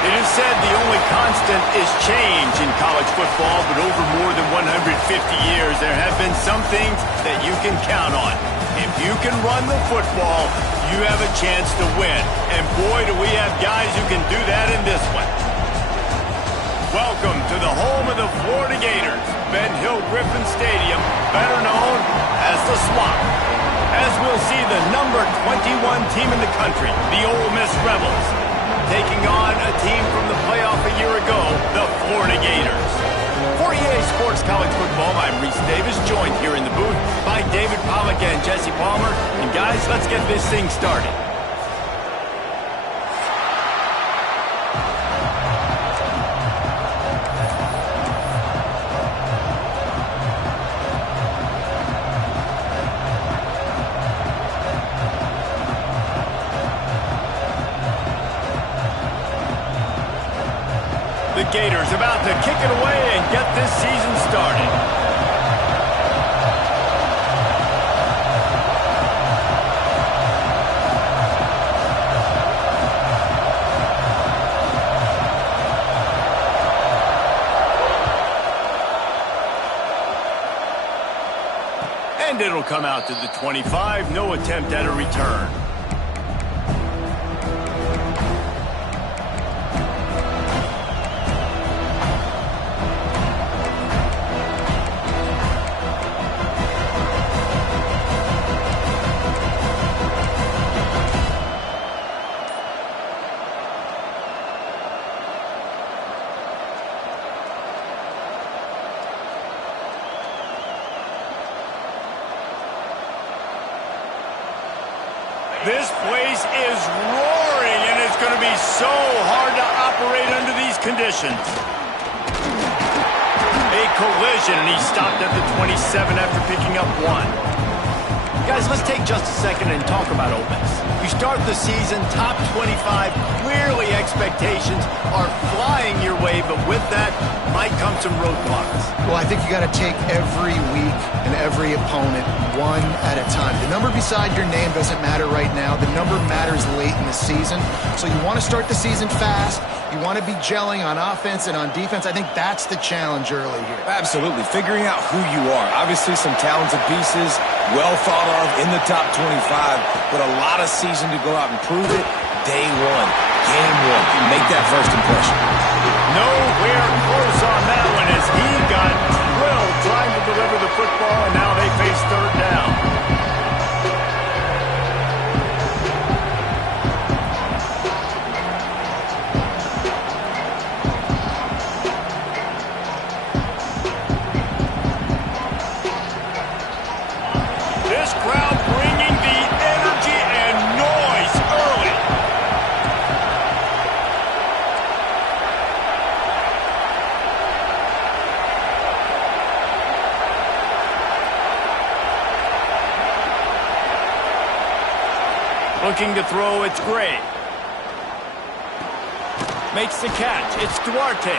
It is said the only constant is change in college football, but over more than 150 years, there have been some things that you can count on. If you can run the football, you have a chance to win. And boy, do we have guys who can do that in this one. Welcome to the home of the Florida Gators, Ben Hill Griffin Stadium, better known as the Swamp. As we'll see the number 21 team in the country, the Ole Miss Rebels, taking on a team from the playoff a year ago, the Florida Gators. For EA Sports College Football, I'm Reese Davis, joined here in the booth by David Pollack and Jesse Palmer. And guys, let's get this thing started. The Gators about to kick it away and get this season started. And it'll come out to the 25, no attempt at a return. This place is roaring, and it's going to be so hard to operate under these conditions. A collision, and he stopped at the 27 after picking up one. Guys, let's take just a second and talk about Ole Miss. You start the season top 25, clearly expectations are flying your way, but with that might come some roadblocks. Well, I think you got to take every week and every opponent one at a time. The number beside your name doesn't matter right now. The number matters late in the season. So you want to start the season fast. You want to be gelling on offense and on defense. I think that's the challenge early here. Absolutely. Figuring out who you are. Obviously some talented pieces, well thought of in the top 25, but a lot of season to go out and prove it. Day one, game one. Make that first impression. Nowhere close on that one as he got drilled trying to deliver the football, and now they face third down. This crowd bringing the energy and noise early. Looking to throw, it's Gray. Makes the catch, it's Duarte.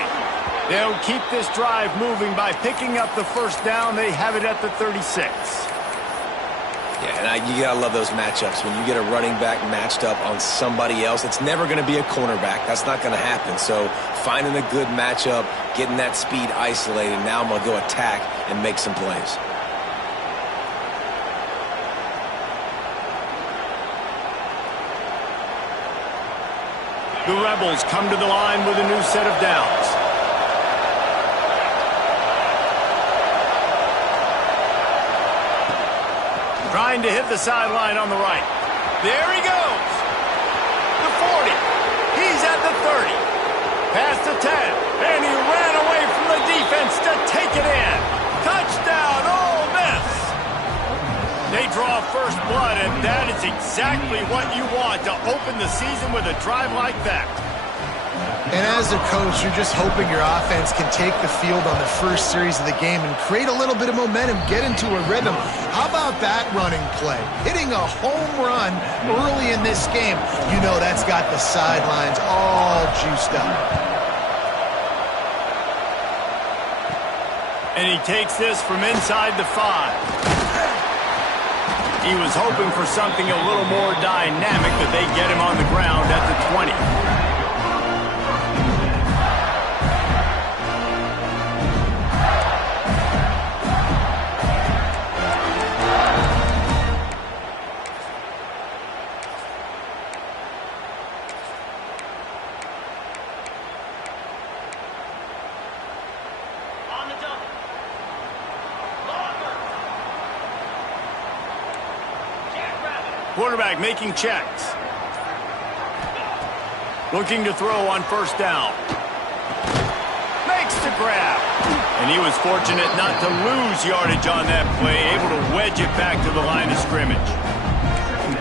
They'll keep this drive moving by picking up the first down. They have it at the 36. Yeah, and you gotta love those matchups. When you get a running back matched up on somebody else, it's never gonna be a cornerback. That's not gonna happen. So finding a good matchup, getting that speed isolated, now I'm gonna go attack and make some plays. The Rebels come to the line with a new set of downs. Trying to hit the sideline on the right. There he goes. The 40. He's at the 30. Past the 10. And he ran away from the defense to take it in. Touchdown, Ole Miss. They draw first blood, and that is exactly what you want to open the season with a drive like that. And as a coach, you're just hoping your offense can take the field on the first series of the game and create a little bit of momentum, get into a rhythm. How about that running play? Hitting a home run early in this game. You know that's got the sidelines all juiced up. And he takes this from inside the 5. He was hoping for something a little more dynamic, but they get him on the ground at the 20. quarterback making checks. Looking to throw on first down. Makes the grab. And he was fortunate not to lose yardage on that play, able to wedge it back to the line of scrimmage.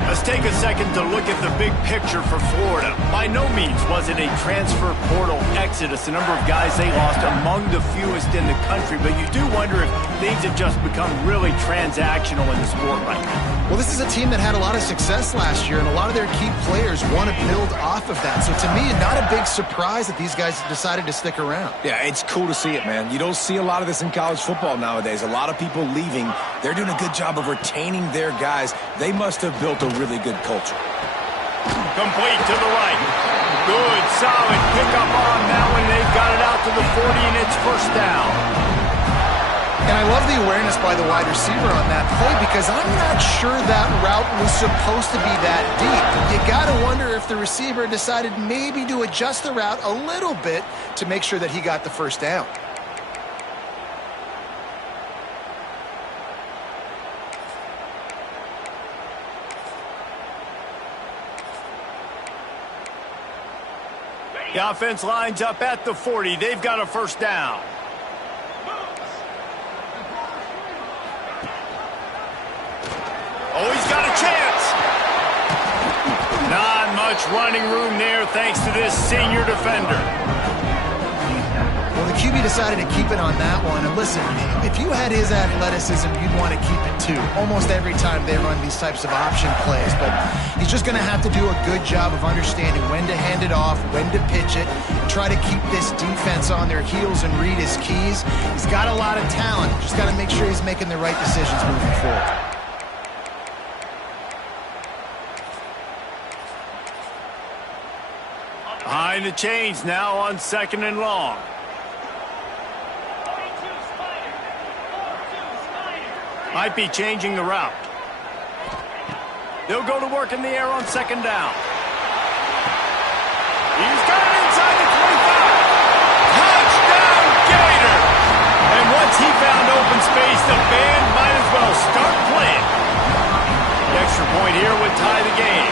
Let's take a second to look at the big picture for Florida. By no means was it a transfer portal exodus. The number of guys they lost among the fewest in the country, but you do wonder if things have just become really transactional in the sport right now. Well, this is a team that had a lot of success last year, and a lot of their key players want to build off of that. So to me, not a big surprise that these guys decided to stick around. Yeah, it's cool to see it, man. You don't see a lot of this in college football nowadays. A lot of people leaving. They're doing a good job of retaining their guys. They must have built a really good culture. Complete to the right. Good, solid pickup on that one. They've got it out to the 40, and it's first down. And I love the awareness by the wide receiver on that play because I'm not sure that route was supposed to be that deep. You got to wonder if the receiver decided maybe to adjust the route a little bit to make sure that he got the first down. The offense lines up at the 40. They've got a first down. Oh, he's got a chance. Not much running room there thanks to this senior defender. Well, the QB decided to keep it on that one. And listen, if you had his athleticism, you'd want to keep it too. Almost every time they run these types of option plays. But he's just going to have to do a good job of understanding when to hand it off, when to pitch it, and try to keep this defense on their heels and read his keys. He's got a lot of talent. Just got to make sure he's making the right decisions moving forward. Behind the chains now on 2nd and long. Might be changing the route. They'll go to work in the air on 2nd down. He's got it inside the 25. Touchdown, Gator! And once he found open space, the band might as well start playing. The extra point here would tie the game.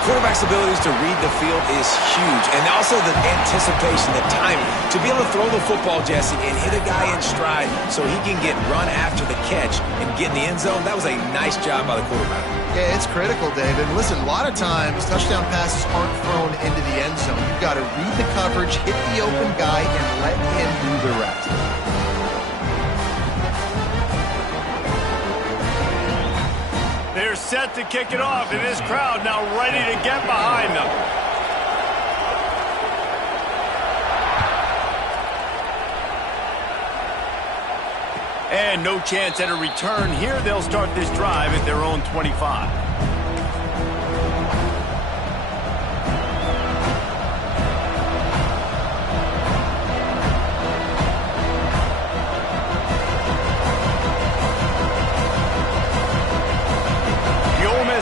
Quarterback's abilities to read the field is huge, and also the anticipation, the timing. To be able to throw the football, Jesse, and hit a guy in stride so he can get run after the catch and get in the end zone, that was a nice job by the quarterback. Yeah, it's critical, David. Listen, a lot of times touchdown passes aren't thrown into the end zone. You've got to read the coverage, hit the open guy, and let him do the rest. They're set to kick it off, and this crowd now ready to get behind them. And no chance at a return here. They'll start this drive at their own 25.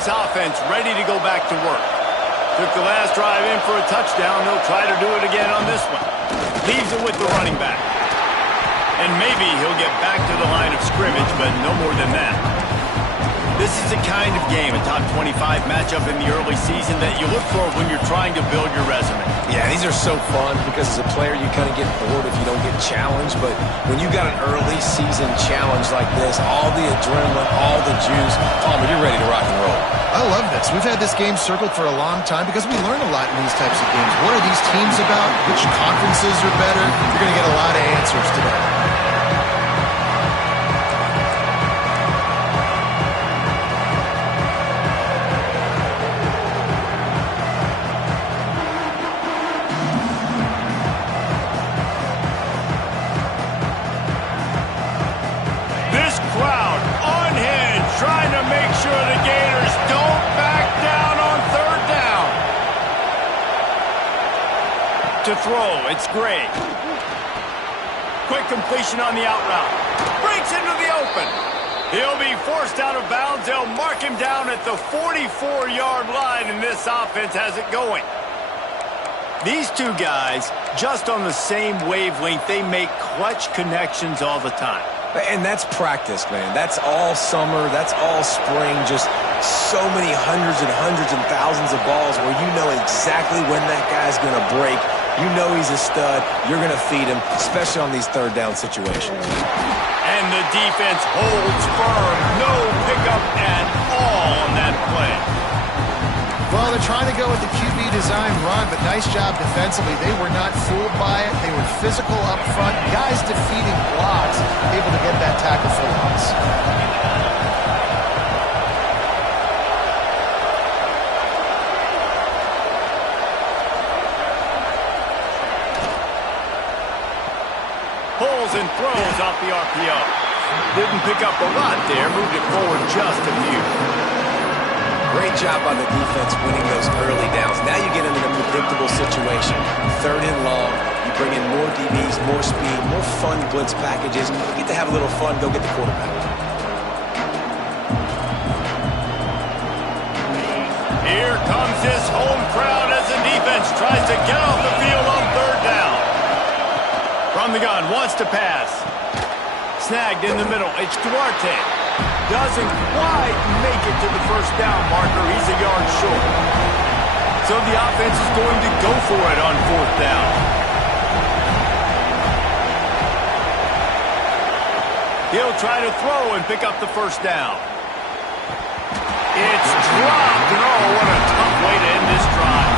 Offense ready to go back to work. Took the last drive in for a touchdown. They'll try to do it again on this one. Leaves it with the running back. And maybe he'll get back to the line of scrimmage, but no more than that. This is the kind of game, a top 25 matchup in the early season, that you look for when you're trying to build your resume. Yeah, these are so fun because as a player, you kind of get bored if you don't get challenged. But when you got an early season challenge like this, all the adrenaline, all the juice, Palmer, you're ready to rock and roll. I love this. We've had this game circled for a long time because we learn a lot in these types of games. What are these teams about? Which conferences are better? You're going to get a lot of answers today. To throw, it's great. Quick completion on the out route. Breaks into the open. He'll be forced out of bounds. They'll mark him down at the 44-yard line, and this offense has it going. These two guys, just on the same wavelength, they make clutch connections all the time. And that's practice, man. That's all summer. That's all spring. Just so many hundreds and thousands of balls where you know exactly when that guy's going to break. You know he's a stud. You're going to feed him, especially on these third down situations. And the defense holds firm. No pickup at all on that play. Well, they're trying to go with the QB design run, but nice job defensively. They were not fooled by it. They were physical up front. Guys defeating blocks, able to get that tackle for loss. Pulls and throws off the RPO. Didn't pick up a lot there. Moved it forward just a few. Great job by the defense winning those early downs. Now you get into a predictable situation. 3rd and long. You bring in more DBs, more speed, more fun blitz packages. You get to have a little fun. Go get the quarterback. Here comes this home crowd as the defense tries to get off the field on 3rd down. From the gun, wants to pass. Snagged in the middle. It's Duarte. Doesn't quite make it to the 1st down marker. He's a yard short. So the offense is going to go for it on 4th down. He'll try to throw and pick up the 1st down. It's dropped. And oh, what a tough way to end this drive.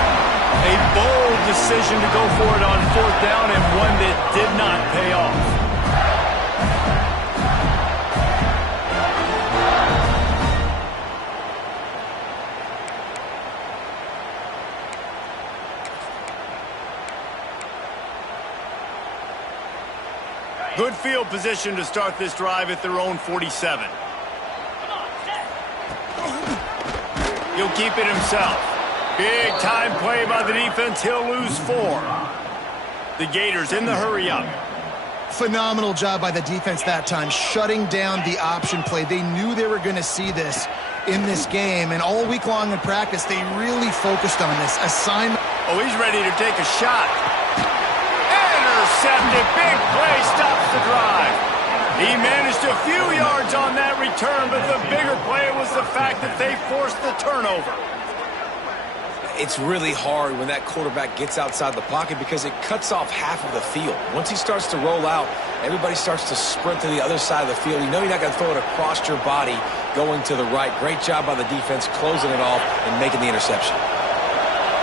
A bold decision to go for it on 4th down and one that did not pay off. Good field position to start this drive at their own 47. He'll keep it himself. Big time play by the defense. He'll lose 4. The Gators in the hurry up. Phenomenal job by the defense that time, shutting down the option play. They knew they were going to see this in this game, and all week long in practice, they really focused on this assignment. Oh, he's ready to take a shot. Intercepted. Big play stops the drive. He managed a few yards on that return, but the bigger play was the fact that they forced the turnover. It's really hard when that quarterback gets outside the pocket because it cuts off half of the field. Once he starts to roll out, everybody starts to sprint to the other side of the field. You know you're not going to throw it across your body going to the right. Great job by the defense closing it off and making the interception.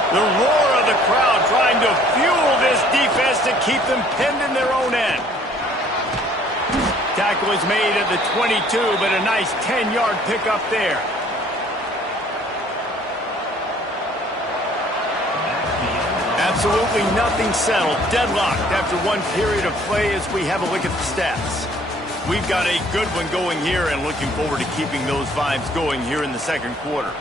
The roar of the crowd trying to fuel this defense to keep them pinned in their own end. Tackle is made at the 22, but a nice 10-yard pickup there. Absolutely nothing settled. Deadlocked after one period of play as we have a look at the stats. We've got a good one going here and looking forward to keeping those vibes going here in the 2nd quarter.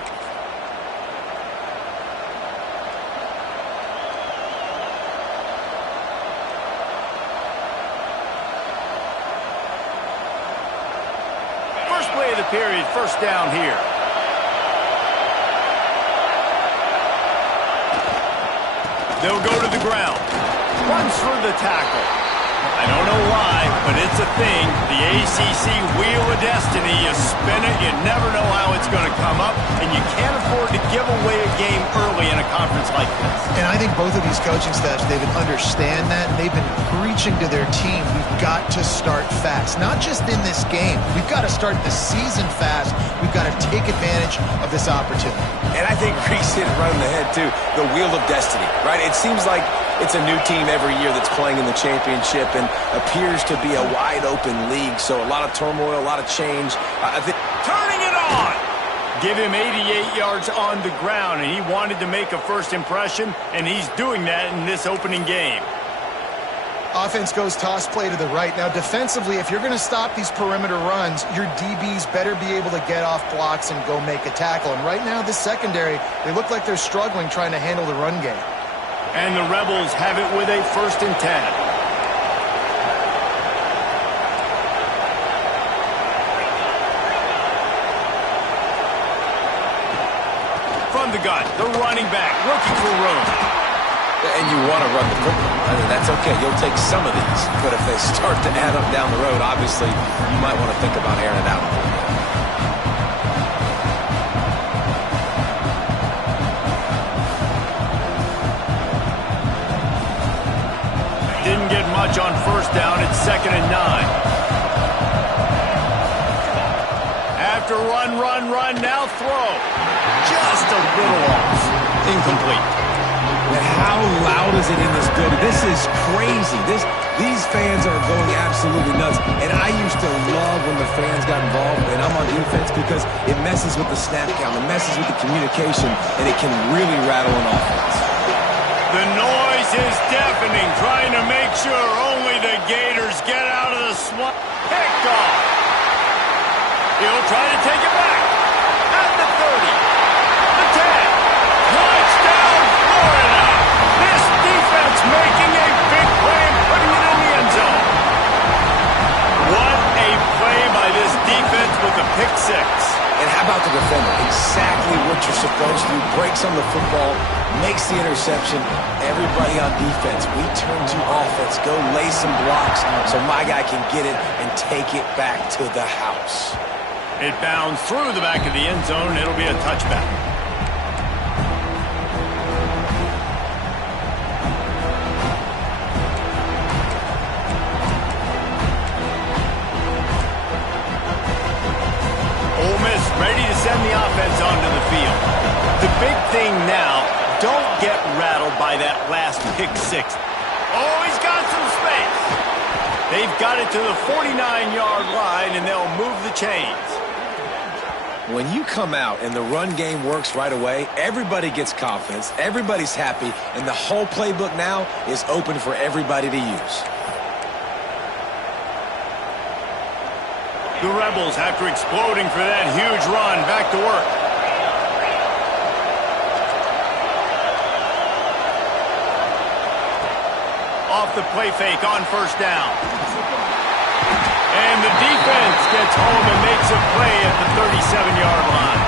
First play of the period, 1st down here. They'll go to the ground. Runs through the tackle. I don't know why, but it's a thing. The ACC Wheel of Destiny. You spin it, you never know how it's going to come up, and you can't afford to give away a game early in a conference like this. And I think both of these coaching staffs, they would understand that, and they've been preaching to their team, we've got to start fast. Not just in this game. We've got to start the season fast. We've got to take advantage of this opportunity. And I think Reese hit it right on the head, too. The Wheel of Destiny, right? It seems like it's a new team every year that's playing in the championship and appears to be a wide-open league. So a lot of turmoil, a lot of change. Turning it on! Give him 88 yards on the ground, and he wanted to make a first impression, and he's doing that in this opening game. Offense goes toss play to the right. Now, defensively, if you're going to stop these perimeter runs, your DBs better be able to get off blocks and go make a tackle. And right now, this secondary, they look like they're struggling trying to handle the run game. And the Rebels have it with a 1st and 10. From the gun, the running back, looking for room. And you want to run the football. I mean, that's okay. You'll take some of these. But if they start to add up down the road, obviously, you might want to think about airing it out a little bit. didn't get much on first down. It's 2nd and 9. After run, now throw. Just a little off. Incomplete. And how loud is it in this building? This is crazy. These fans are going absolutely nuts. And I used to love when the fans got involved, and I'm on defense, because it messes with the snap count, it messes with the communication, and it can really rattle an offense. The noise is deafening, trying to make sure only the Gators get out of the swamp. Picked off. He'll try to take it back. At the 30. The 10. Touchdown, Florida. This defense making a big play and putting it in the end zone. What a play by this defense with a pick six. And how about the defender? Exactly what you're supposed to do. Breaks on the football, makes the interception. Everybody on defense, we turn to offense. Go lay some blocks so my guy can get it and take it back to the house. It bounds through the back of the end zone. It'll be a touchback. Ole Miss ready to send the offense onto the field. The big thing now, don't get rattled by that last pick six. Oh, he's got some space. They've got it to the 49-yard line, and they'll move the chains. When you come out and the run game works right away, everybody gets confidence, everybody's happy, and the whole playbook now is open for everybody to use. The Rebels, after exploding for that huge run, back to work. Off the play fake on first down. And the defense gets home and makes a play at the 37-yard line.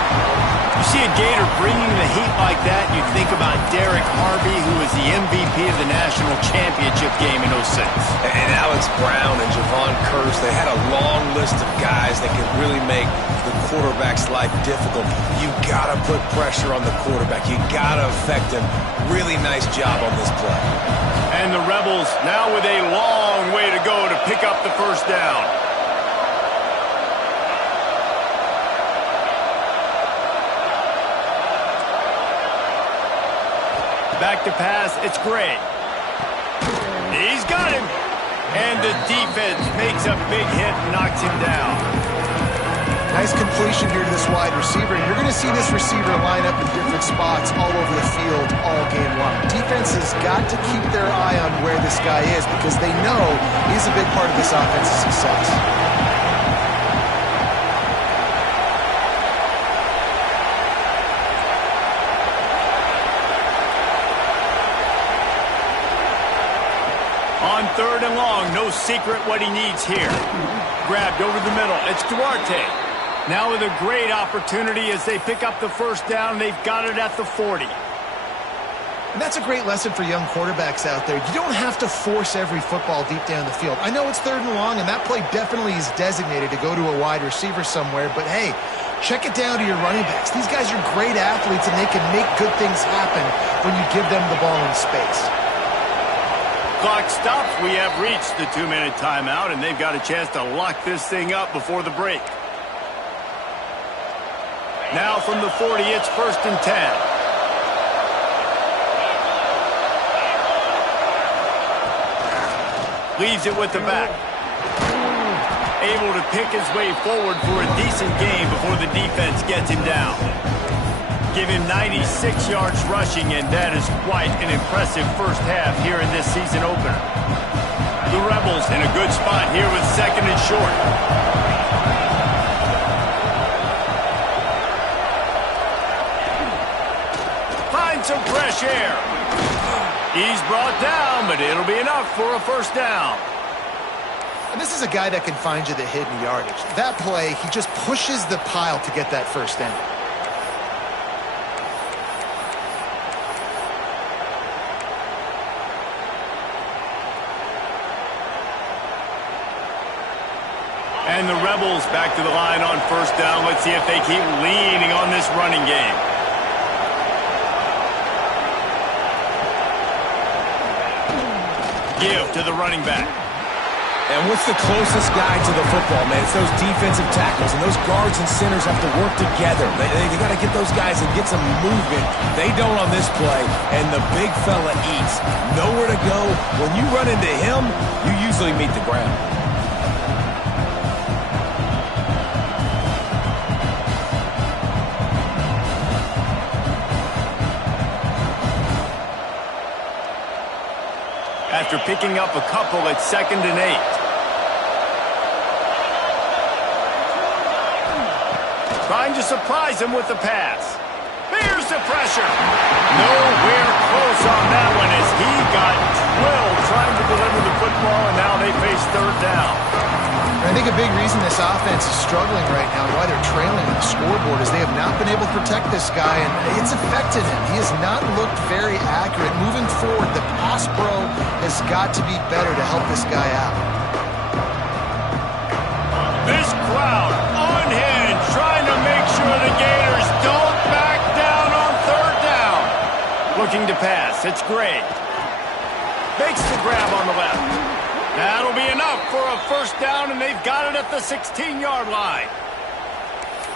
You see a Gator bringing the heat like that, you think about Derek Harvey, who was the MVP of the national championship game in 06. And Alex Brown and Javon Curse, they had a long list of guys that could really make the quarterback's life difficult. You got to put pressure on the quarterback. You got to affect him. Really nice job on this play. And the Rebels now with a long way to go to pick up the first down. Back to pass, it's Gray. He's got him. And the defense makes a big hit and knocks him down. Nice completion here to this wide receiver. And you're going to see this receiver line up in different spots all over the field all game long. Defense has got to keep their eye on where this guy is, because they know he's a big part of this offense's success. On 3rd and long, no secret what he needs here. Grabbed over the middle. It's Duarte. Now with a great opportunity as they pick up the first down. They've got it at the 40. And that's a great lesson for young quarterbacks out there. You don't have to force every football deep down the field. I know it's 3rd and long, and that play definitely is designated to go to a wide receiver somewhere. But, hey, check it down to your running backs. These guys are great athletes, and they can make good things happen when you give them the ball in space. Clock stops. We have reached the 2-minute timeout, and they've got a chance to lock this thing up before the break. Now from the 40, it's 1st and 10. Leaves it with the back. Able to pick his way forward for a decent gain before the defense gets him down. Give him 96 yards rushing, and that is quite an impressive first half here in this season opener. The Rebels in a good spot here with 2nd and short. Find some fresh air. He's brought down, but it'll be enough for a first down. And this is a guy that can find you the hidden yardage. That play, he just pushes the pile to get that first down. And the Rebels back to the line on first down. Let's see if they keep leaning on this running game. give to the running back. And what's the closest guy to the football, man? It's those defensive tackles, and those guards and centers have to work together. They got to get those guys and get some movement. They don't on this play, and the big fella eats. Nowhere to go. When you run into him, you usually meet the ground. After picking up a couple at 2nd and 8. Trying to surprise him with the pass. There's the pressure. Nowhere close on that one as he got drilled trying to deliver the football, and now they face 3rd down. I think a big reason this offense is struggling right now and why they're trailing on the scoreboard is they have not been able to protect this guy, and it's affected him. He has not looked very accurate. Moving forward, the pass pro has got to be better to help this guy out. This crowd unhinged, trying to make sure the Gators don't back down on 3rd down. Looking to pass. It's Gray. Makes the grab on the left. That'll be enough for a 1st down, and they've got it at the 16-yard line.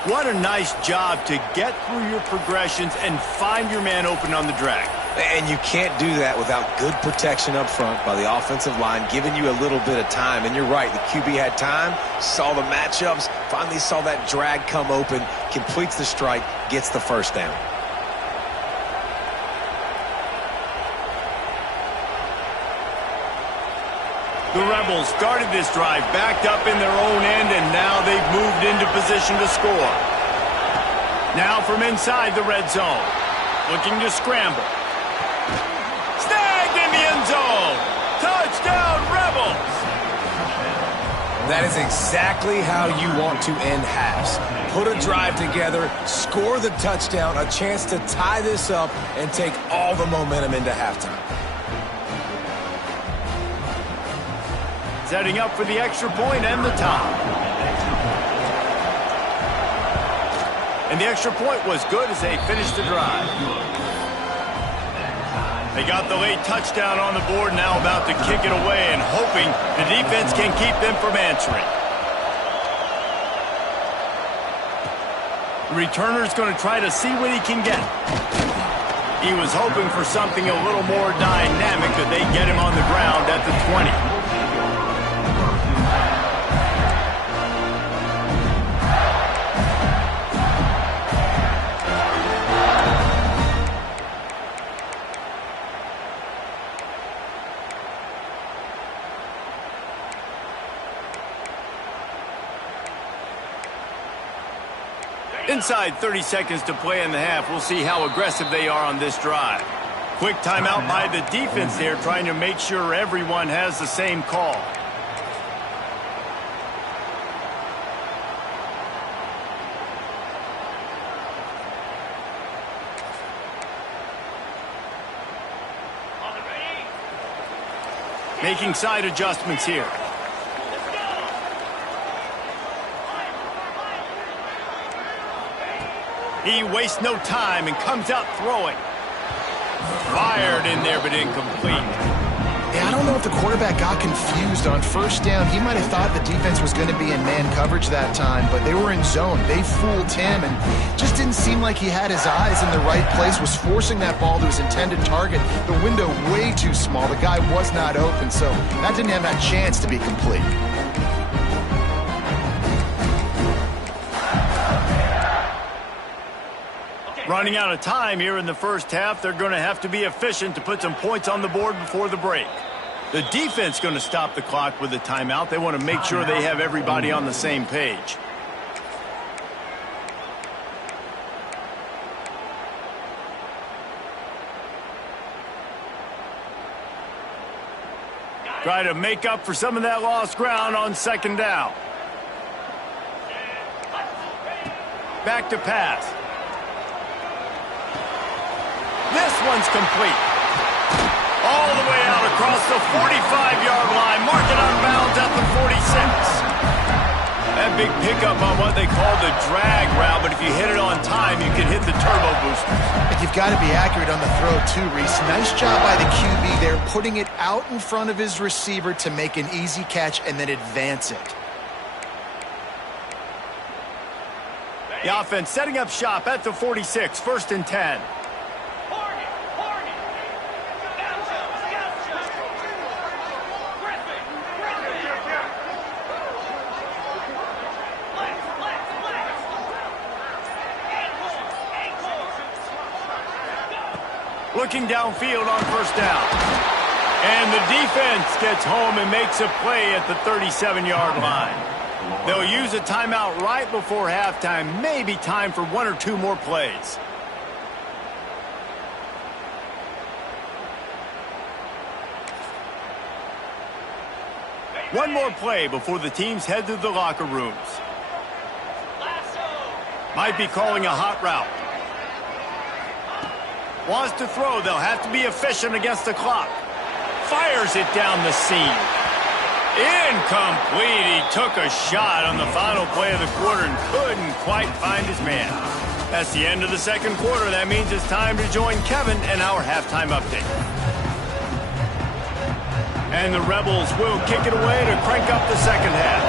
What a nice job to get through your progressions and find your man open on the drag. And you can't do that without good protection up front by the offensive line, giving you a little bit of time. And you're right, the QB had time, saw the matchups, finally saw that drag come open, completes the strike, gets the 1st down. The Rebels started this drive backed up in their own end, and now they've moved into position to score. Now from inside the red zone. Looking to scramble. Snagged in the end zone. Touchdown, Rebels! That is exactly how you want to end halves. Put a drive together, score the touchdown, a chance to tie this up, and take all the momentum into halftime. Setting up for the extra point and the tie. And the extra point was good as they finished the drive. They got the late touchdown on the board, now about to kick it away and hoping the defense can keep them from answering. The returner's going to try to see what he can get. He was hoping for something a little more dynamic, but they get him on the ground at the 20. Inside 30 seconds to play in the half. We'll see how aggressive they are on this drive. Quick timeout by the defense there, trying to make sure everyone has the same call. Making side adjustments here. He wastes no time and comes out throwing. Fired in there, but incomplete. Yeah, I don't know if the quarterback got confused on 1st down. He might have thought the defense was going to be in man coverage that time, but they were in zone. They fooled him and just didn't seem like he had his eyes in the right place, was forcing that ball to his intended target. The window way too small. The guy was not open, so that didn't have that chance to be complete. Running out of time here in the 1st half. They're going to have to be efficient to put some points on the board before the break. The defense going to stop the clock with a timeout. They want to make sure they have everybody on the same page. Try to make up for some of that lost ground on 2nd down. Back to pass. This one's complete. All the way out across the 45-yard line. Mark it out of bounds at the 46. That big pickup on what they call the drag route, but if you hit it on time, you can hit the turbo booster. And you've got to be accurate on the throw too, Reese. Nice job by the QB there, putting it out in front of his receiver to make an easy catch and then advance it. The offense setting up shop at the 46, 1st and 10. Looking downfield on 1st down. And the defense gets home and makes a play at the 37-yard line. They'll use a timeout right before halftime. Maybe time for 1 or 2 more plays. One more play before the teams head to the locker rooms. Might be calling a hot route. Wants to throw. They'll have to be efficient against the clock. Fires it down the seam. Incomplete. He took a shot on the final play of the quarter and couldn't quite find his man. That's the end of the 2nd quarter. That means it's time to join Kevin and our halftime update. And the Rebels will kick it away to crank up the 2nd half.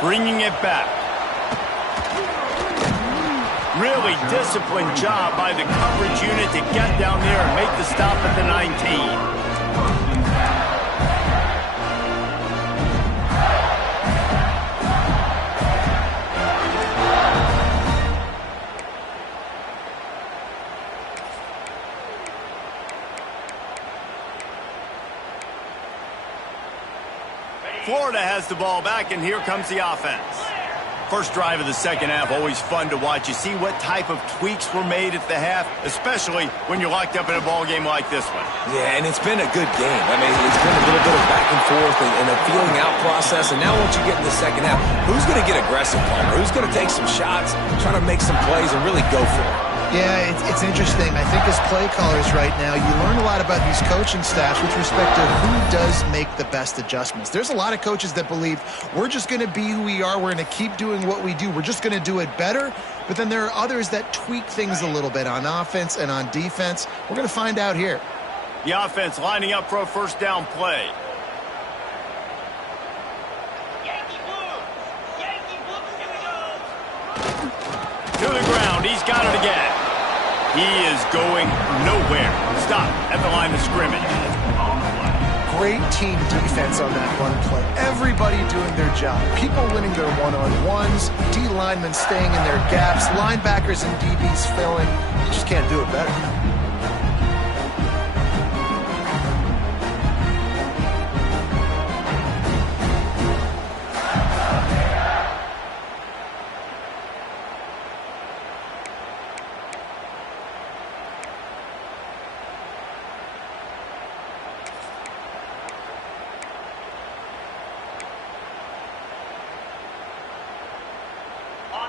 Bringing it back. Really disciplined job by the coverage unit to get down there and make the stop at the 19. Florida has the ball back, and here comes the offense. First drive of the 2nd half, always fun to watch. You see what type of tweaks were made at the half, especially when you're locked up in a ball game like this one. Yeah, and it's been a good game. I mean, it's been a little bit of back and forth and a feeling out process. And now once you get in the 2nd half, who's going to get aggressive, Palmer? Who's going to take some shots, try to make some plays, and really go for it? Yeah, it's interesting. I think as play callers right now, you learn a lot about these coaching staffs with respect to who does make the best adjustments. There's a lot of coaches that believe we're just going to be who we are. We're going to keep doing what we do. We're just going to do it better. But then there are others that tweak things a little bit on offense and on defense. We're going to find out here. The offense lining up for a 1st down play. To the ground. He's got it again. He is going nowhere. Stop at the line of scrimmage. Great team defense on that run play. Everybody doing their job. People winning their one-on-ones. D linemen staying in their gaps. Linebackers and DBs filling. You just can't do it better.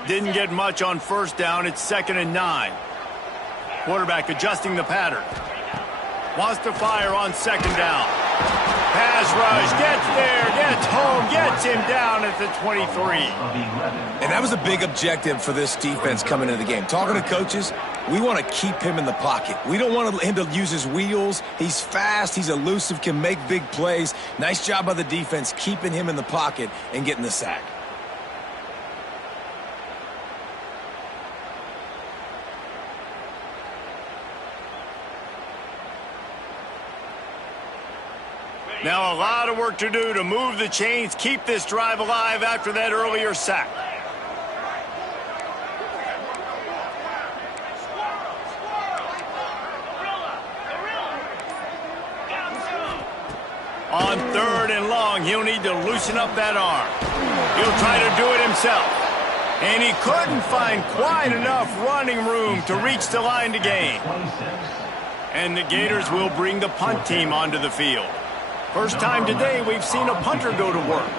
Didn't get much on 1st down. It's 2nd and 9. Quarterback adjusting the pattern. Wants to fire on 2nd down. Pass rush. Gets there. Gets home. Gets him down at the 23. And that was a big objective for this defense coming into the game. Talking to coaches, we want to keep him in the pocket. We don't want him to use his wheels. He's fast. He's elusive. Can make big plays. Nice job by the defense keeping him in the pocket and getting the sack. Now a lot of work to do to move the chains, keep this drive alive after that earlier sack. On 3rd and long, he'll need to loosen up that arm. He'll try to do it himself. And he couldn't find quite enough running room to reach the line to gain. And the Gators will bring the punt team onto the field. First time today we've seen a punter go to work.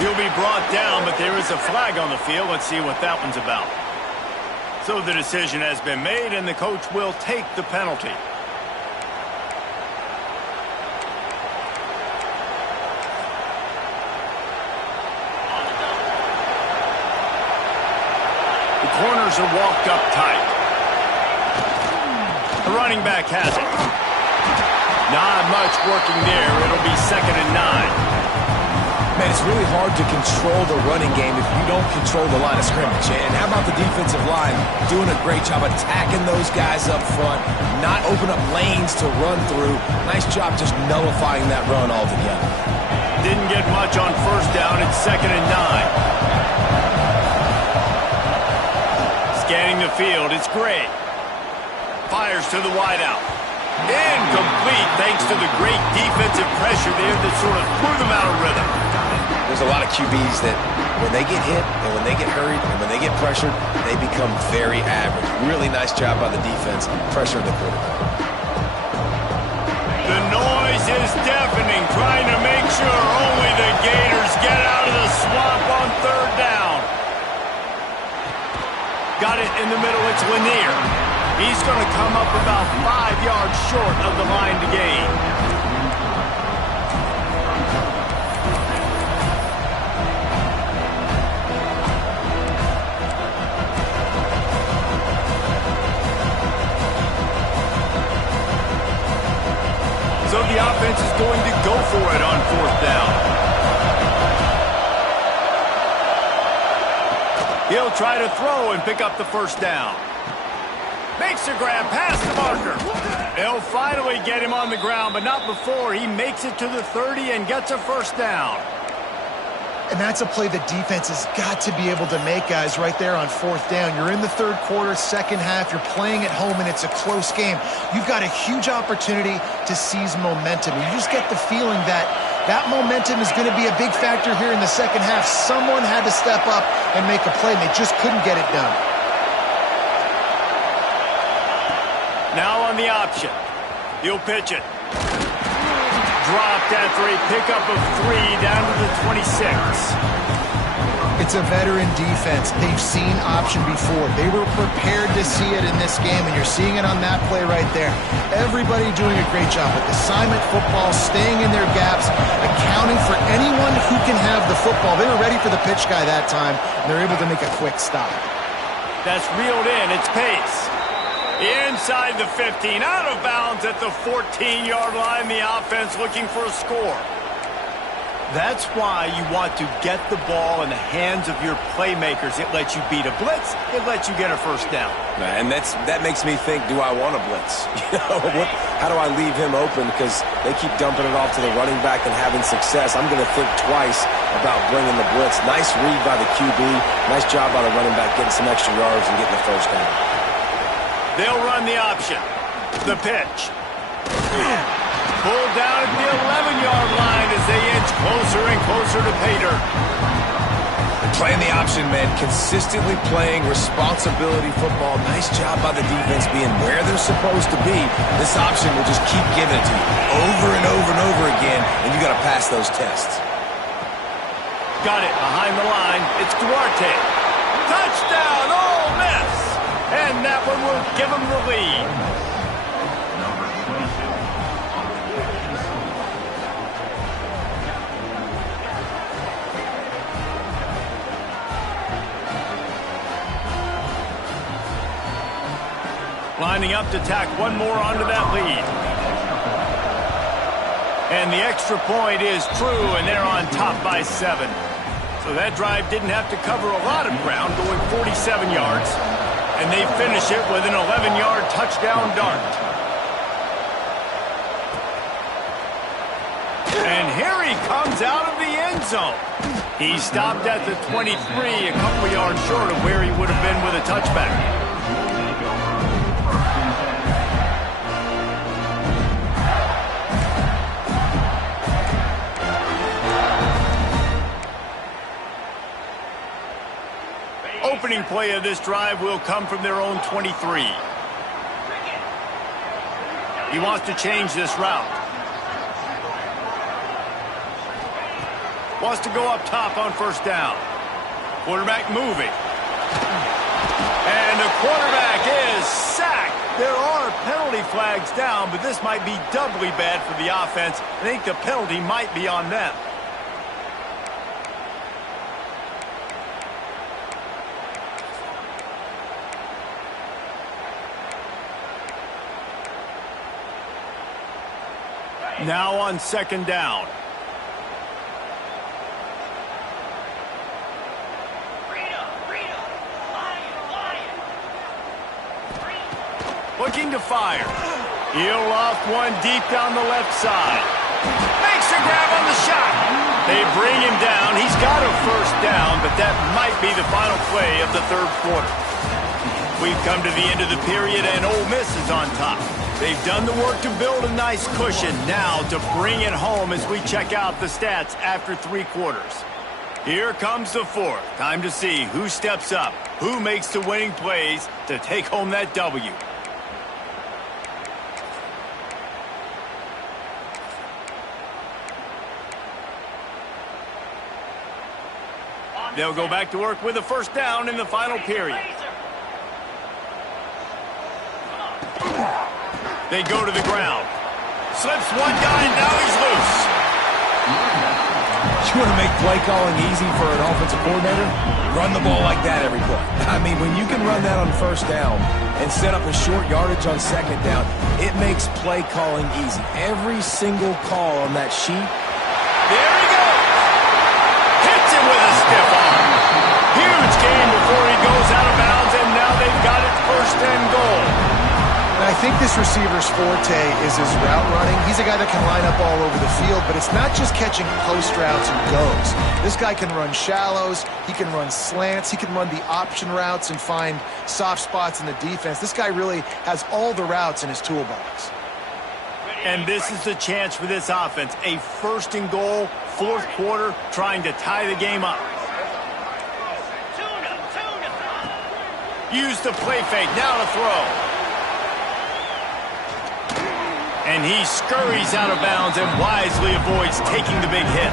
He'll be brought down, but there is a flag on the field. Let's see what that one's about. So the decision has been made, and the coach will take the penalty. The corners are walked up tight. The running back has it. Not much working there. It'll be 2nd and 9. Man, it's really hard to control the running game if you don't control the line of scrimmage. And how about the defensive line doing a great job attacking those guys up front, not open up lanes to run through. Nice job just nullifying that run altogether. Didn't get much on 1st down. It's 2nd and 9. Scanning the field, it's Gray. Fires to the wideout. Incomplete thanks to the great defensive pressure there that sort of threw them out of rhythm. There's a lot of QBs that when they get hit and when they get hurried and when they get pressured, they become very average. Really nice job by the defense, pressuring the quarterback. The noise is deafening, trying to make sure only the Gators get out of the swamp on 3rd down. Got it in the middle, it's Lanier. He's going to come up about 5 yards short of the line to gain. So the offense is going to go for it on 4th down. He'll try to throw and pick up the 1st down. Makes a grab past the marker. They'll finally get him on the ground, but not before he makes it to the 30 and gets a 1st down. And that's a play the defense has got to be able to make, guys, right there on 4th down. You're in the 3rd quarter, 2nd half. You're playing at home, and it's a close game. You've got a huge opportunity to seize momentum. You just get the feeling that that momentum is going to be a big factor here in the 2nd half. Someone had to step up and make a play, and they just couldn't get it done. Now on the option. He'll pitch it. Dropped after a pickup of 3 down to the 26. It's a veteran defense. They've seen option before. They were prepared to see it in this game, and you're seeing it on that play right there. Everybody doing a great job with assignment football, staying in their gaps, accounting for anyone who can have the football. They were ready for the pitch guy that time, and they're able to make a quick stop. That's reeled in. It's Pace. Inside the 15, out of bounds at the 14-yard line. The offense looking for a score. That's why you want to get the ball in the hands of your playmakers. It lets you beat a blitz. It lets you get a 1st down. And that makes me think, do I want a blitz? How do I leave him open? Because they keep dumping it off to the running back and having success. I'm going to think twice about bringing the blitz. Nice read by the QB. Nice job by the running back getting some extra yards and getting the 1st down. They'll run the option. The pitch. Pulled down at the 11-yard line as they inch closer and closer to pay dirt. Playing the option, man. Consistently playing responsibility football. Nice job by the defense being where they're supposed to be. This option will just keep giving it to you over and over and over again, and you got to pass those tests. Got it behind the line. It's Duarte. Touchdown, Ole Miss. And that one will give them the lead. Lining up to tack one more onto that lead. And the extra point is true, and they're on top by 7. So that drive didn't have to cover a lot of ground, going 47 yards. And they finish it with an 11-yard touchdown dart. And here he comes out of the end zone. He stopped at the 23, a couple yards short of where he would have been with a touchback. Opening play of this drive will come from their own 23. He wants to change this route. Wants to go up top on 1st down. Quarterback moving. And a quarterback is sacked. There are penalty flags down, but this might be doubly bad for the offense. I think the penalty might be on them. Now on second down. Looking to fire. He'll loft one deep down the left side. Makes a grab on the shot. They bring him down. He's got a first down, but that might be the final play of the third quarter. We've come to the end of the period, and Ole Miss is on top. They've done the work to build a nice cushion. Now to bring it home as we check out the stats after 3 quarters. Here comes the fourth. Time to see who steps up, who makes the winning plays to take home that W. They'll go back to work with a first down in the final period. They go to the ground. Slips one guy, and now he's loose. You want to make play calling easy for an offensive coordinator? Run the ball like that every play. I mean, when you can run that on first down and set up a short yardage on second down, it makes play calling easy. Every single call on that sheet. There he goes. Hits him with a stiff arm. Huge gain before he goes out of bounds, and now they've got it first and goal. And I think this receiver's forte is his route running. He's a guy that can line up all over the field, but it's not just catching post routes and goes. This guy can run shallows, he can run slants, he can run the option routes and find soft spots in the defense. This guy really has all the routes in his toolbox. And this is the chance for this offense. A first and goal, fourth quarter, trying to tie the game up. Use the play fake, now to throw. And he scurries out of bounds and wisely avoids taking the big hit.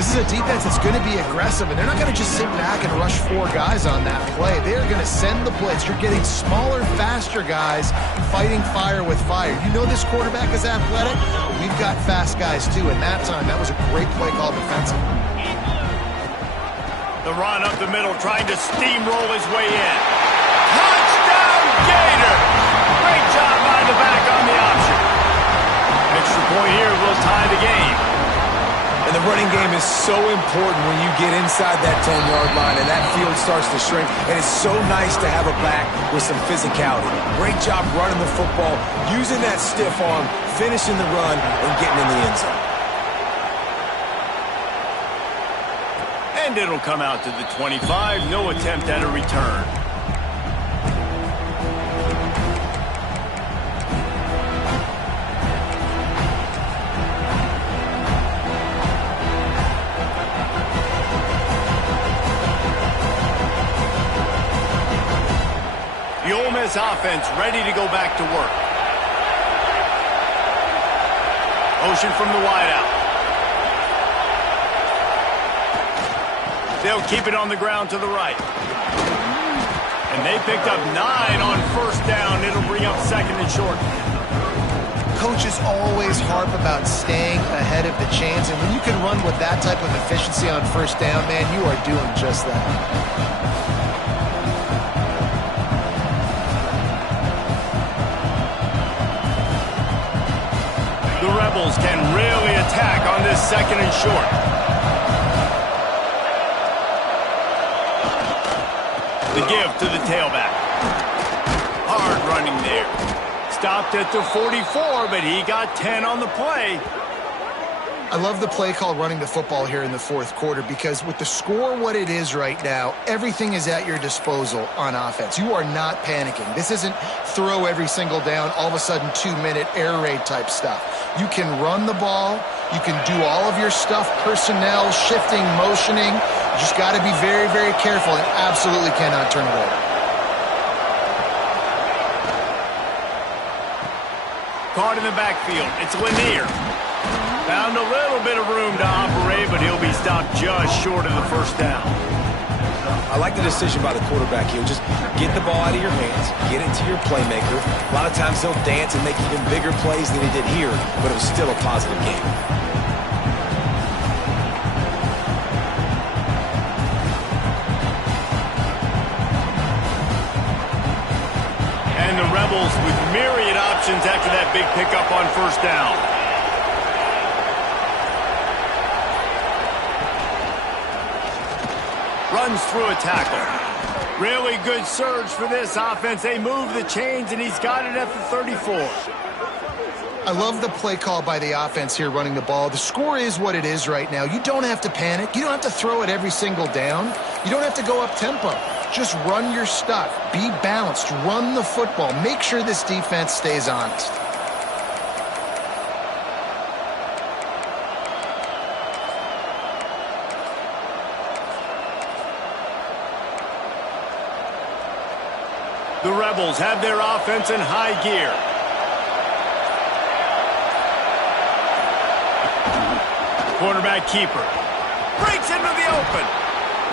This is a defense that's going to be aggressive, and they're not going to just sit back and rush 4 guys on that play. They're going to send the blitz. You're getting smaller, faster guys fighting fire with fire. You know this quarterback is athletic. We've got fast guys, too, and that time, that was a great play call defensively. The run up the middle, trying to steamroll his way in. Touchdown, Gator! Great job by the back on the option. Extra point here will tie the game. And the running game is so important when you get inside that 10-yard line and that field starts to shrink. And it's so nice to have a back with some physicality. Great job running the football, using that stiff arm, finishing the run, and getting in the end zone. And it'll come out to the 25. No attempt at a return. The Ole Miss offense ready to go back to work. Motion from the wideout. They'll keep it on the ground to the right. And they picked up 9 on first down. It'll bring up second and short. Coaches always harp about staying ahead of the chains, and when you can run with that type of efficiency on first down, man, you are doing just that. The Rebels can really attack on this second and short. The give to the tailback. Hard running there. Stopped at the 44, but he got 10 on the play. I love the play call running the football here in the fourth quarter because with the score what it is right now, everything is at your disposal on offense. You are not panicking. This isn't throw every single down, all of a sudden 2-minute air raid type stuff. You can run the ball. You can do all of your stuff, personnel, shifting, motioning. You just got to be very, very careful and absolutely cannot turn it over. Caught in the backfield. It's Lanier. Found a little bit of room to operate, but he'll be stopped just short of the first down. I like the decision by the quarterback here. Just get the ball out of your hands, get it to your playmaker. A lot of times he'll dance and make even bigger plays than he did here, but it was still a positive game. And the Rebels with myriad options after that big pickup on first down. Runs through a tackle. Really good surge for this offense. They move the chains, and he's got it at the 34. I love the play call by the offense here running the ball. The score is what it is right now. You don't have to panic. You don't have to throw it every single down. You don't have to go up tempo. Just run your stuff. Be balanced. Run the football. Make sure this defense stays honest. The Rebels have their offense in high gear. Quarterback keeper. Breaks into the open.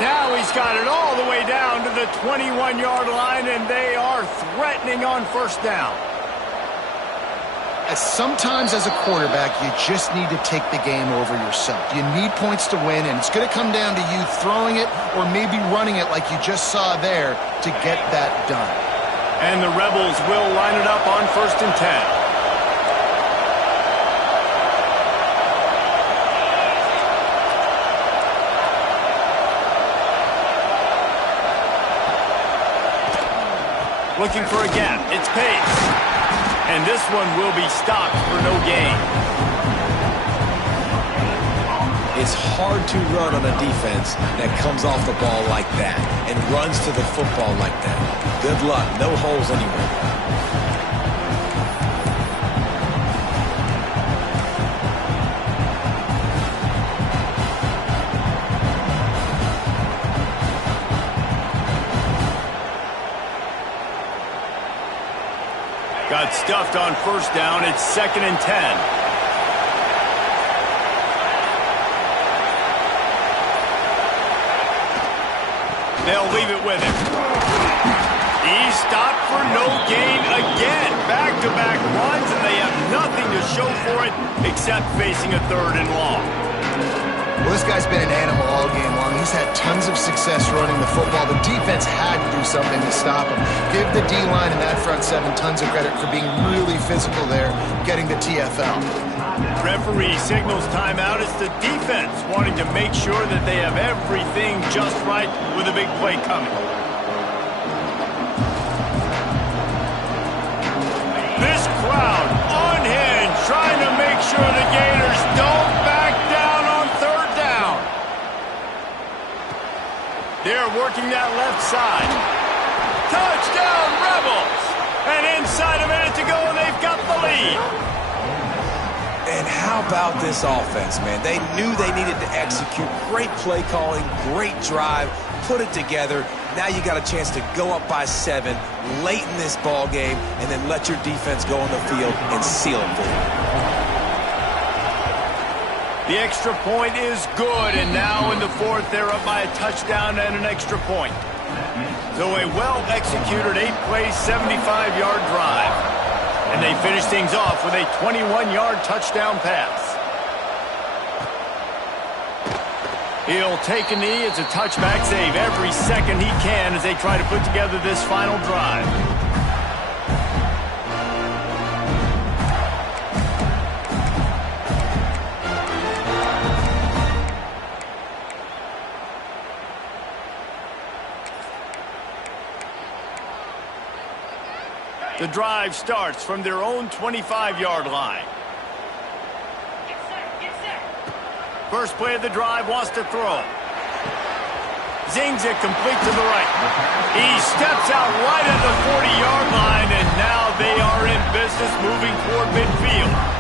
Now he's got it all the way down to the 21-yard line, and they are threatening on first down. Sometimes as a quarterback, you just need to take the game over yourself. You need points to win, and it's going to come down to you throwing it or maybe running it like you just saw there to get that done. And the Rebels will line it up on 1st and 10. Looking for a gap. It's Pace. And this one will be stopped for no gain. It's hard to run on a defense that comes off the ball like that and runs to the football like that. Good luck. No holes anywhere. Got stuffed on first down. It's 2nd and 10. They'll leave it with him. He's stopped for no gain again. Back-to-back runs, and they have nothing to show for it except facing a 3rd and long. Well, this guy's been an animal all game long. He's had tons of success running the football. The defense had to do something to stop him. Give the D-line and that front seven tons of credit for being really physical there, getting the TFL. Referee signals timeout. It's the defense wanting to make sure that they have everything just right with a big play coming. This crowd unhinged, trying to make sure the Gators don't back down on 3rd down. They're working that left side. Touchdown, Rebels! And inside a minute to go, they've got the lead. And how about this offense, man? They knew they needed to execute. Great play calling, great drive, put it together. Now you got a chance to go up by 7 late in this ball game and then let your defense go on the field and seal it for you. The extra point is good, and now in the 4th, they're up by a touchdown and an extra point. So a well-executed 8-play, 75-yard drive. And they finish things off with a 21-yard touchdown pass. He'll take a knee. It's a touchback save every second he can as they try to put together this final drive. The drive starts from their own 25-yard line. First play of the drive, wants to throw. Zings it complete to the right. He steps out right at the 40-yard line, and now they are in business moving toward midfield.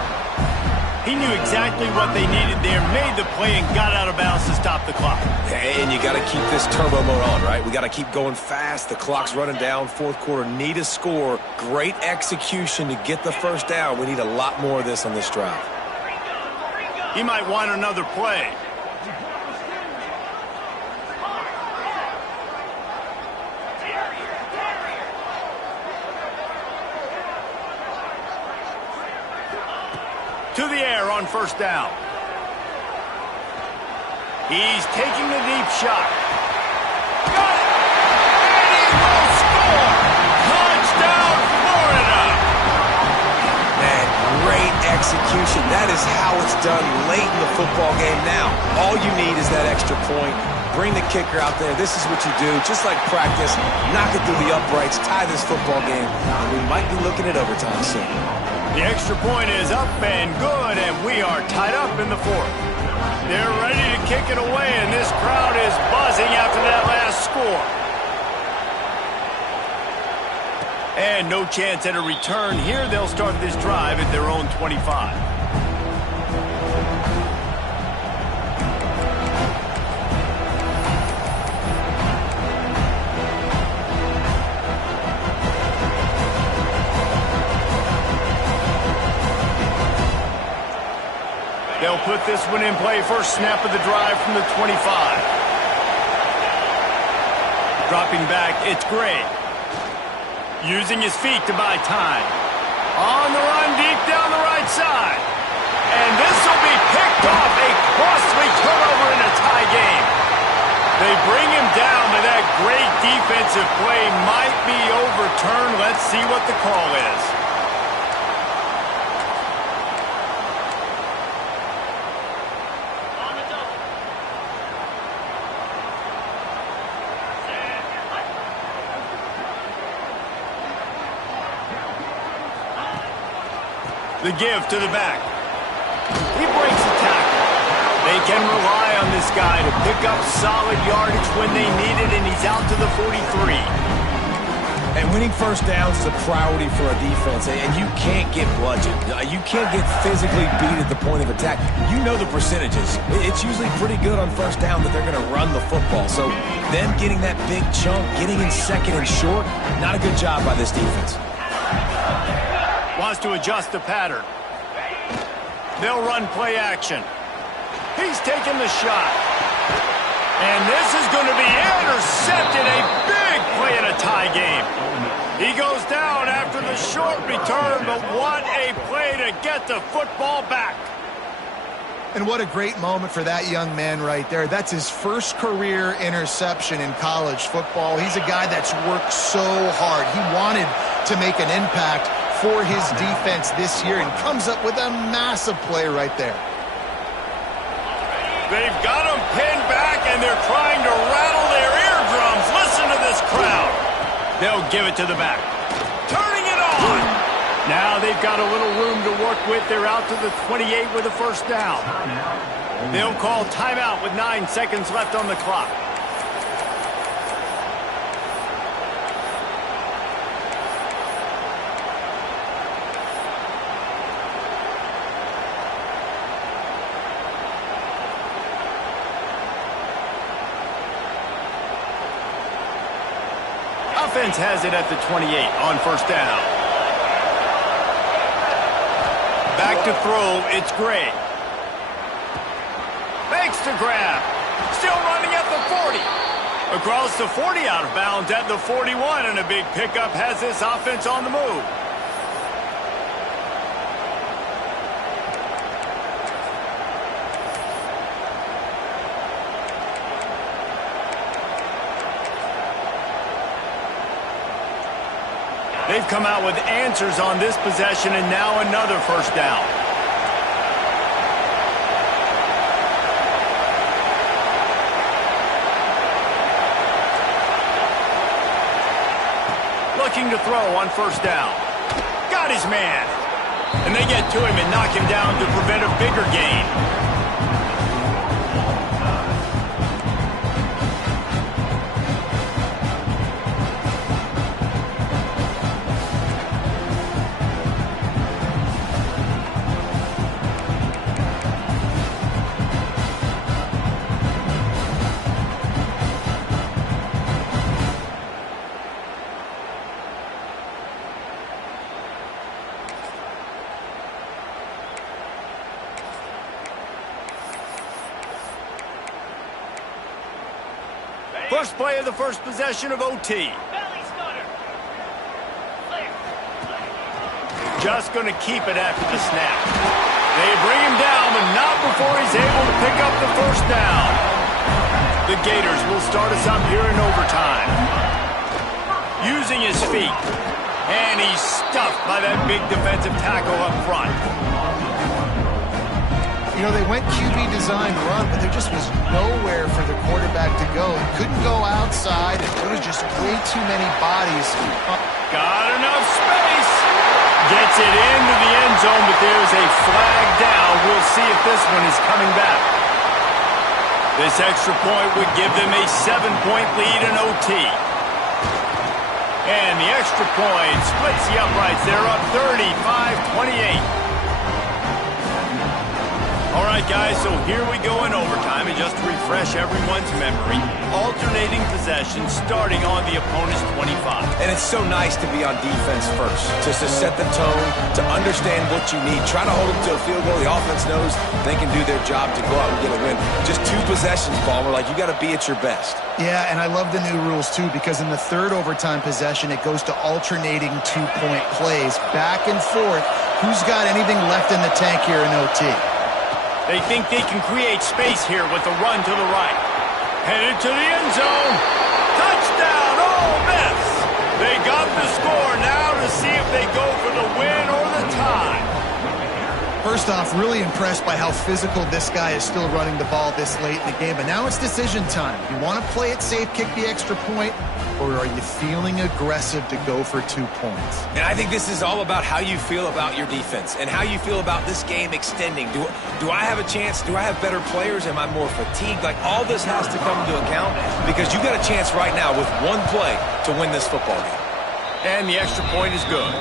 He knew exactly what they needed there, made the play, and got out of bounds to stop the clock. And you got to keep this turbo mode on, right? We got to keep going fast. The clock's running down. 4th quarter, need a score. Great execution to get the first down. We need a lot more of this on this drive. He might want another play. to the air on first down. He's taking the deep shot. Got it! And he will score! Touchdown, Florida! Man, great execution. That is how it's done late in the football game now. All you need is that extra point. Bring the kicker out there. This is what you do. Just like practice, knock it through the uprights, tie this football game, and we might be looking at overtime soon. The extra point is up and good, and we are tied up in the fourth. They're ready to kick it away, and this crowd is buzzing after that last score. And no chance at a return here. They'll start this drive at their own 25. They'll put this one in play. First snap of the drive from the 25. Dropping back, it's Gray. Using his feet to buy time. On the run deep down the right side. And this will be picked off. A costly turnover in a tie game. They bring him down, but that great defensive play might be overturned. Let's see what the call is. The give to the back. He breaks the tackle. They can rely on this guy to pick up solid yardage when they need it, and he's out to the 43. And winning first downs is a priority for a defense, and you can't get bludgeoned. You can't get physically beat at the point of attack. You know the percentages. It's usually pretty good on first down that they're going to run the football. So them getting that big chunk, getting in second and short, not a good job by this defense. Wants to adjust the pattern. They'll run play action. He's taking the shot. And this is going to be intercepted. A big play in a tie game. He goes down after the short return, but what a play to get the football back. And what a great moment for that young man right there. That's his first career interception in college football. He's a guy that's worked so hard. He wanted to make an impact for his defense this year and comes up with a massive play right there. They've got him pinned back, and they're trying to rattle their eardrums. Listen to this crowd. They'll give it to the back. Turning it on. Now they've got a little room to work with. They're out to the 28 with a first down. They'll call timeout with 9 seconds left on the clock. Offense has it at the 28 on first down. Back to throw, it's Gray. Makes the grab. Still running at the 40. Across the 40, out of bounds at the 41, and a big pickup has this offense on the move. They've come out with answers on this possession, and now another first down. Looking to throw on first down. Got his man. And they get to him and knock him down to prevent a bigger gain. First play of the first possession of OT. Just going to keep it after the snap. They bring him down, but not before he's able to pick up the first down. The Gators will start us up here in overtime. Using his feet. And he's stuffed by that big defensive tackle up front. You know, they went QB design run, but there just was nowhere for the quarterback to go. He couldn't go outside, and there was just way too many bodies. Got enough space. Gets it into the end zone, but there's a flag down. We'll see if this one is coming back. This extra point would give them a 7-point lead in OT. And the extra point splits the uprights. They're up 35-28. All right, guys, so here we go in overtime. And just to refresh everyone's memory, alternating possession starting on the opponent's 25. And it's so nice to be on defense first, just to set the tone, to understand what you need. Try to hold them to a field goal. The offense knows they can do their job to go out and get a win. Just 2 possessions, Palmer. Like, you got to be at your best. Yeah, and I love the new rules, too, because in the third overtime possession, it goes to alternating 2-point plays, back and forth. Who's got anything left in the tank here in OT? They think they can create space here with the run to the right. Headed to the end zone. Touchdown, Ole Miss. They got the score now to see if they go for the win or the tie. First off, really impressed by how physical this guy is still running the ball this late in the game. But now it's decision time. You want to play it safe, kick the extra point, or are you feeling aggressive to go for 2 points? And I think this is all about how you feel about your defense and how you feel about this game extending. Do I have a chance? Do I have better players? Am I more fatigued? Like, all this has to come into account because you got a chance right now with 1 play to win this football game. And the extra point is good.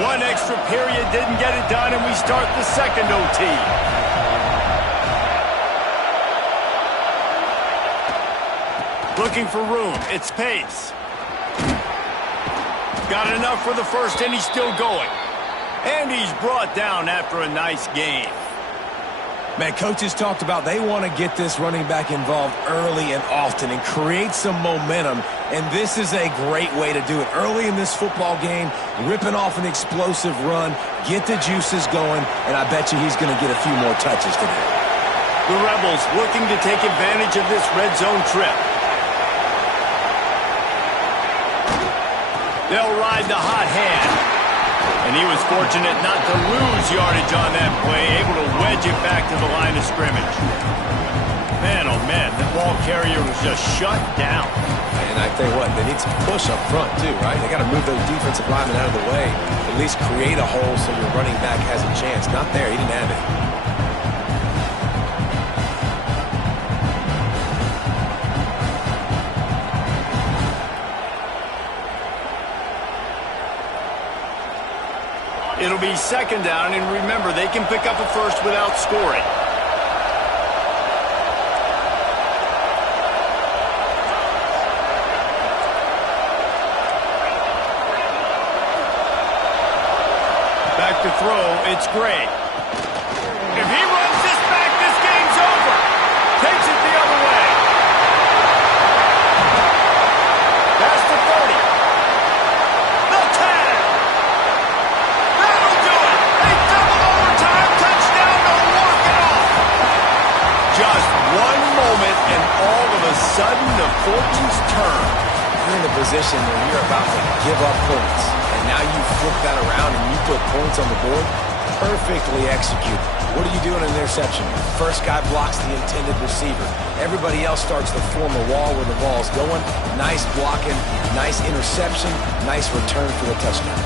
One extra period didn't get it done, and we start the second OT. Looking for room. It's Pace. Got enough for the first, and he's still going. And he's brought down after a nice game. Man, coaches talked about they want to get this running back involved early and often and create some momentum, and this is a great way to do it. Early in this football game, ripping off an explosive run, get the juices going, and I bet you he's going to get a few more touches today. The Rebels looking to take advantage of this red zone trip. They'll ride the hot hand. And he was fortunate not to lose yardage on that play, able to wedge it back to the line of scrimmage. Man, oh man, the ball carrier was just shut down. And I tell you what, they need some push up front too, right? They got to move those defensive linemen out of the way, at least create a hole so your running back has a chance. Not there, he didn't have it. It'll be second down, and remember, they can pick up a first without scoring. Back to throw, it's Gray. If he runs this back, this game's over. Takes it the other way. That's the 30. The 10. That'll do it. A double overtime touchdown to walk it off. Just one moment, and all of a sudden, the fortunes turn. You're in a position where you're about to give up points. And now you flip that around and you put points on the board. Perfectly executed. What do you do in an interception? First guy blocks the intended receiver. Everybody else starts to form a wall where the ball's going. Nice blocking, nice interception, nice return for the touchdown.